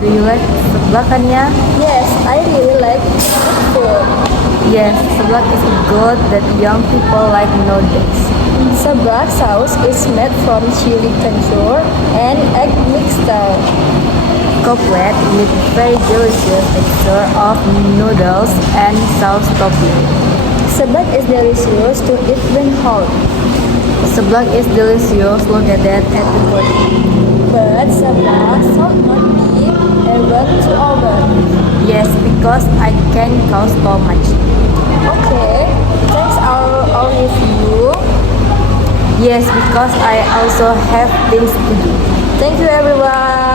Do you like seblak, Ania? Yes, I really like food. Yes, seblak is good that young people like nowadays. Seblak sauce is made from chili contour and egg mixture. Couplet with very delicious texture of noodles and sauce topping. Seblak is delicious to eat when hot, Seblak is delicious, look at that at the body. but seblak should not be eaten too often. Yes, because I can cause so much. Okay, thanks our review. Yes, because I also have things to do. Thank you everyone.